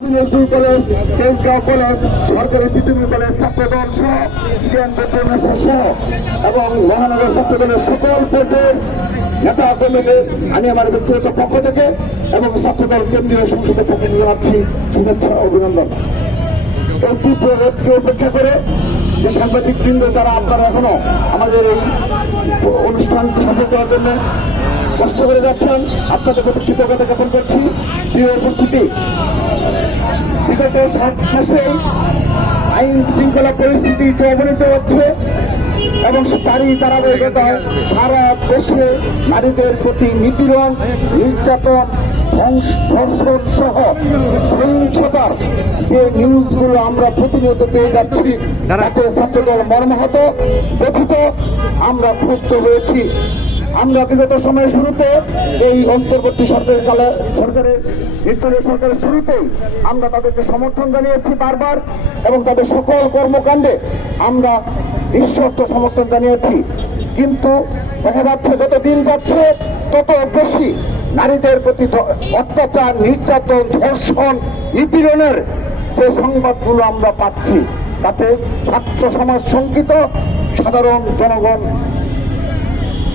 Nazrul college, Tejgaon college, সরকারি প্রাথমিক college ছাত্রদল সহ জ্ঞান পেট্রোনাসা সহ এবং মহানগর ছাত্রদলের সকল পর্যায়ের নেতা কর্মীদের আমি আমার ব্যক্তিগত পক্ষ থেকে এবং ছাত্রদল কেন্দ্রীয় সংসদের পক্ষ থেকে জানাচ্ছি শুভেচ্ছা অভিনন্দন। এই তীব্র রোদকে উপেক্ষা করে যে সাংবাদিক বৃন্দ যারা আপনারা এখনো আমাদের এই অনুষ্ঠান সফল করার জন্য কষ্ট করে যাচ্ছেন, আপনাদের প্রতি কৃতজ্ঞতা জ্ঞাপন করছি। প্রিয় উপস্থিতি, বিগত 7 মাসে আইন শৃঙ্খলা পরিস্থিতি অবনীত হচ্ছে এবং তারই ধারাবাহিকতায় সারা দেশে নারীদের প্রতি নিপীড়ন, নির্যাতন, ধর্ষণ সহ সহিংসতার যে নিউজগুলো আমরা প্রতিনিয়ত পেয়ে যাচ্ছি তাতে ছাত্রদল মর্মাহত, ব্যথিত, আমরা ক্ষুব্ধ হয়েছি। আমরা বিগত সময়ের শুরুতে এই অন্তর্বর্তী সরকারের নির্দলীয় সরকারের শুরুতেই আমরা তাদেরকে সমর্থন জানিয়েছি বারবার এবং তাদের সকল কর্মকাণ্ডে আমরা নিঃশর্ত সমর্থন জানিয়েছি। কিন্তু দেখা যাচ্ছে যত দিন যাচ্ছে তত বেশি নারীদের প্রতি অত্যাচার, নির্যাতন, ধর্ষণ, নিপীড়নের যে সংবাদগুলো আমরা পাচ্ছি তাতে ছাত্র সমাজ শঙ্কিত, সাধারণ জনগণ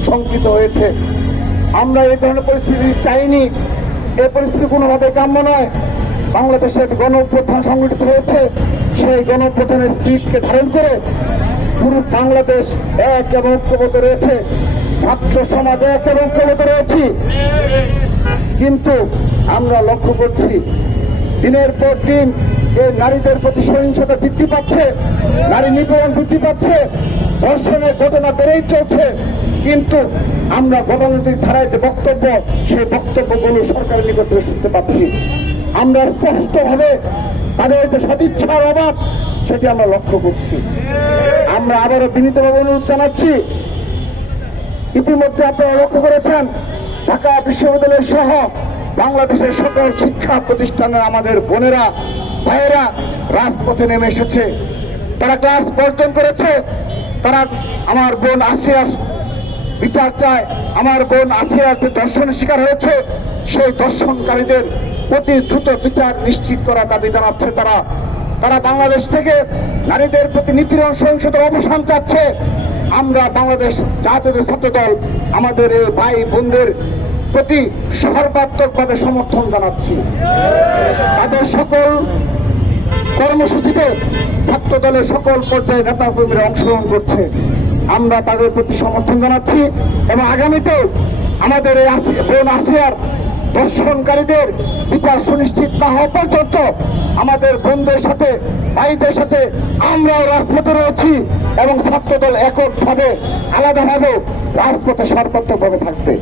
শঙ্কিত হয়েছে। আমরা এই ধরনের পরিস্থিতি চাইনি, এই পরিস্থিতি কোনোভাবে কাম্য নয়। বাংলাদেশে একটা গণঅভ্যুত্থান সংগঠিত হয়েছে, সেই গণঅভ্যুত্থানের স্পিরিটকে ধারণ করে পুরো বাংলাদেশ এক এবং ঐক্যবদ্ধ রয়েছে, ছাত্র সমাজ এক এবং ঐক্যবদ্ধ রয়েছি। কিন্তু আমরা লক্ষ্য করছি দিনের পর দিন এই নারীদের প্রতি সহিংসতা বৃদ্ধি পাচ্ছে, নারী নিপীড়ন বৃদ্ধি পাচ্ছে, ধর্ষণের ঘটনা বেড়েই চলছে। কিন্তু আমরা গতানুগতিক ধারায় যে বক্তব্য, সেই বক্তব্যগুলো সরকারের নিকট থেকে শুনতে পাচ্ছি। আমরা স্পষ্টভাবে তাদের যে সদিচ্ছার অভাব সেটি আমরা লক্ষ্য করছি। আমরা আবারও বিনীতভাবে অনুরোধ জানাচ্ছি, ইতিমধ্যে আপনারা লক্ষ্য করেছেন ঢাকা বিশ্ববিদ্যালয় সহ বাংলাদেশের সকল শিক্ষা প্রতিষ্ঠানের আমাদের বোনেরা, ভাইয়েরা রাজপথে নেমে এসেছে। তারা ক্লাস বর্জন করেছে। তারা আমার বোন আসিয়ার বিচার চায়। আমার বোন আসিয়ার যে ধর্ষণের শিকার হয়েছে সেই ধর্ষণকারীদের প্রতি দ্রুত বিচার নিশ্চিত করার দাবি জানাচ্ছে। তারা বাংলাদেশ থেকে নারীদের প্রতি নিপীড়ন, সহিংসতার অবসান চাচ্ছে। আমরা বাংলাদেশ জাতীয় ছাত্রদল আমাদের এই ভাই বোনদের প্রতি সর্বাত্মকভাবে সমর্থন জানাচ্ছি। তাদের সকল কর্মসূচিতে ছাত্রদলের সকল পর্যায়ে নেতা কর্মীরা অংশগ্রহণ করছে। আমরা তাদের প্রতি সমর্থন জানাচ্ছি এবং আগামীতেও আমাদের এই বোন আসিয়ার ধর্ষণকারীদের বিচার সুনিশ্চিত না হওয়া পর্যন্ত আমাদের বোনদের সাথে, ভাইদের সাথে আমরাও রাজপথে রয়েছি এবং ছাত্রদল এককভাবে, আলাদাভাবে রাজপথে সর্বাত্মকভাবে থাকবে।